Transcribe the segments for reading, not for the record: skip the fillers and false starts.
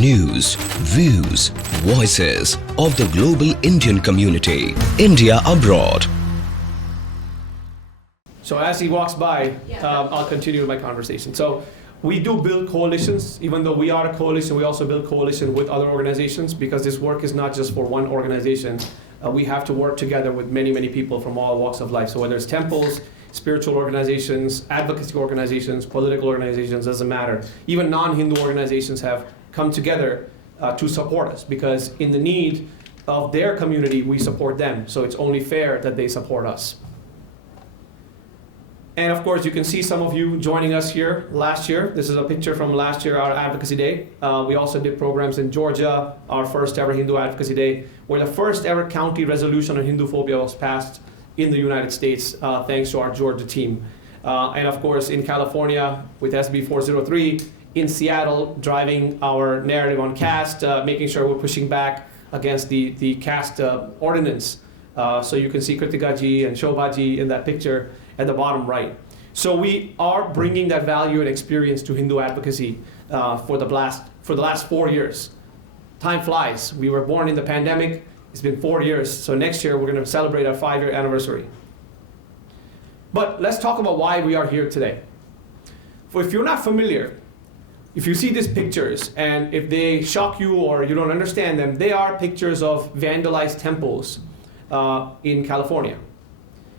News, views, voices of the global Indian community. India abroad. So as he walks by, I'll continue my conversation. So we do build coalitions. Even though we are a coalition, we also build coalition with other organizations, because this work is not just for one organization. We have to work together with many, many people from all walks of life. So whether it's temples, spiritual organizations, advocacy organizations, political organizations, doesn't matter. Even non-Hindu organizations have come together to support us, because in the need of their community, we support them. So it's only fair that they support us. And of course, you can see some of you joining us here last year. This is a picture from last year, our Advocacy Day. We also did programs in Georgia, our first ever Hindu Advocacy Day, where the first ever county resolution on Hindu phobia was passed in the United States, thanks to our Georgia team. And of course, in California with SB 403, in Seattle, driving our narrative on caste, making sure we're pushing back against the caste ordinance. So you can see Kritika ji and Shobha ji in that picture at the bottom right. So we are bringing that value and experience to Hindu advocacy for the last 4 years. Time flies. We were born in the pandemic. It's been 4 years. So next year we're going to celebrate our 5-year anniversary. But let's talk about why we are here today. For if you're not familiar, if you see these pictures and if they shock you or you don't understand them, they are pictures of vandalized temples in California.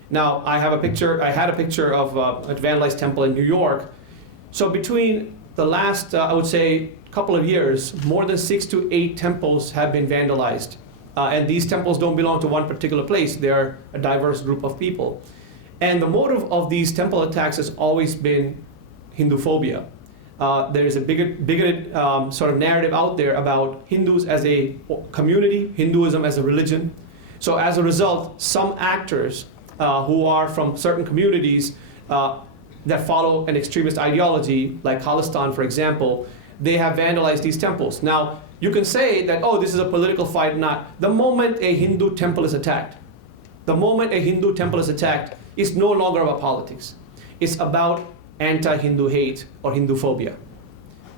Now, I had a picture of a vandalized temple in New York. So between the last, I would say, couple of years, more than 6 to 8 temples have been vandalized. And these temples don't belong to one particular place. They're a diverse group of people. And the motive of these temple attacks has always been Hindu phobia. There is a bigoted sort of narrative out there about Hindus as a community, Hinduism as a religion. So as a result, some actors who are from certain communities that follow an extremist ideology, like Khalistan, for example, they have vandalized these temples. Now, you can say that, oh, this is a political fight. Not. The moment a Hindu temple is attacked, it's no longer about politics. It's about anti-Hindu hate or Hindu phobia.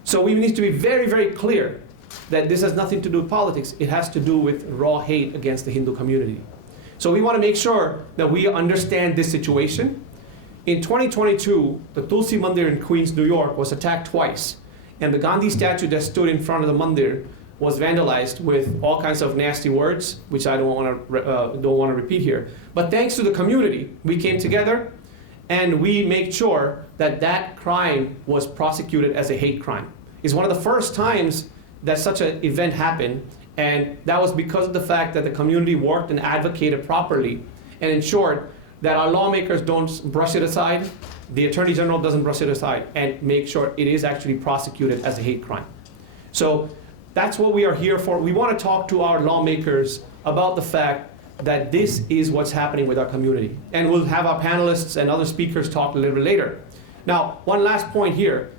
So we need to be very, very clear that this has nothing to do with politics. It has to do with raw hate against the Hindu community. So we want to make sure that we understand this situation. In 2022, the Tulsi Mandir in Queens, New York was attacked twice. And the Gandhi statue that stood in front of the mandir was vandalized with all kinds of nasty words, which I don't want to repeat here. But thanks to the community, we came together and we made sure that that crime was prosecuted as a hate crime. It's one of the first times that such an event happened. And that was because of the fact that the community worked and advocated properly and ensured that our lawmakers don't brush it aside, the Attorney General doesn't brush it aside, and make sure it is actually prosecuted as a hate crime. So that's what we are here for. We want to talk to our lawmakers about the fact that this is what's happening with our community. And we'll have our panelists and other speakers talk a little bit later. Now, one last point here.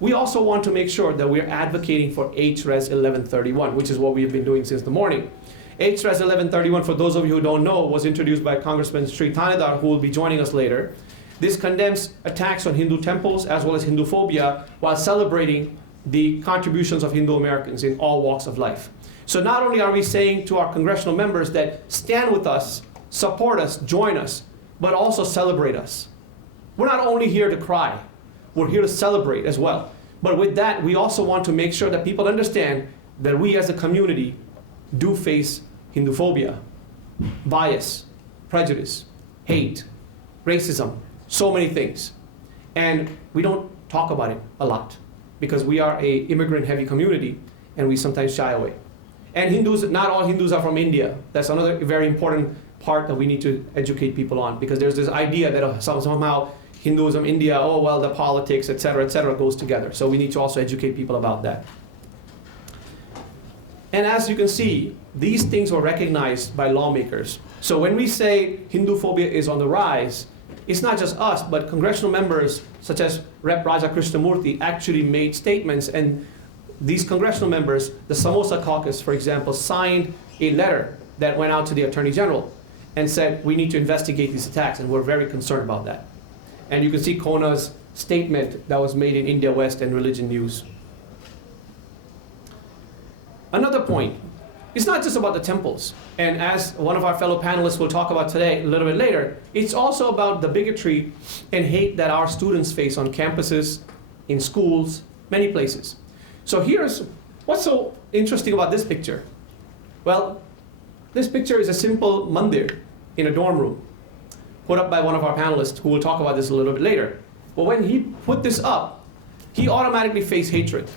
We also want to make sure that we're advocating for HRES 1131, which is what we've been doing since the morning. HRES 1131, for those of you who don't know, was introduced by Congressman Sri Thanedar, who will be joining us later. This condemns attacks on Hindu temples as well as Hindu phobia while celebrating the contributions of Hindu Americans in all walks of life. So not only are we saying to our congressional members that stand with us, support us, join us, but also celebrate us. We're not only here to cry. We're here to celebrate as well. But with that, we also want to make sure that people understand that we as a community do face Hindu phobia, bias, prejudice, hate, racism, so many things. And we don't talk about it a lot because we are an immigrant-heavy community and we sometimes shy away. And Hindus, not all Hindus are from India. That's another very important part that we need to educate people on, because there's this idea that somehow Hinduism, India, oh, well, the politics, et cetera, goes together. So we need to also educate people about that. And as you can see, these things were recognized by lawmakers. So when we say Hindu phobia is on the rise, it's not just us, but congressional members such as Rep. Raja Krishnamurthy actually made statements, and these congressional members, the Samosa Caucus, for example, signed a letter that went out to the Attorney General and said, we need to investigate these attacks, and we're very concerned about that. And you can see CoHNA's statement that was made in India West and Religion News. Another point, it's not just about the temples. And as one of our fellow panelists will talk about today, a little bit later, it's also about the bigotry and hate that our students face on campuses, in schools, many places. So here's what's so interesting about this picture. Well, this picture is a simple mandir in a dorm room, put up by one of our panelists who will talk about this a little bit later. But when he put this up, he automatically faced hatred.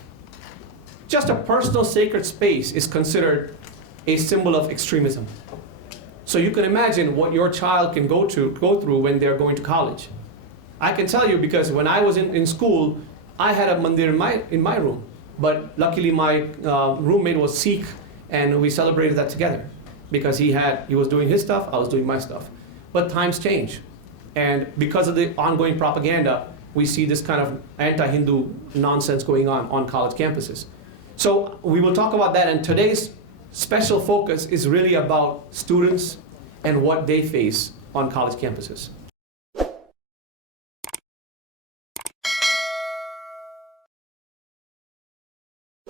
Just a personal sacred space is considered a symbol of extremism. So you can imagine what your child can go through when they're going to college. I can tell you because when I was in school, I had a mandir in my room. But luckily my roommate was Sikh and we celebrated that together because he was doing his stuff, I was doing my stuff. But times change. And because of the ongoing propaganda, we see this kind of anti-Hindu nonsense going on college campuses. So we will talk about that, and today's special focus is really about students and what they face on college campuses.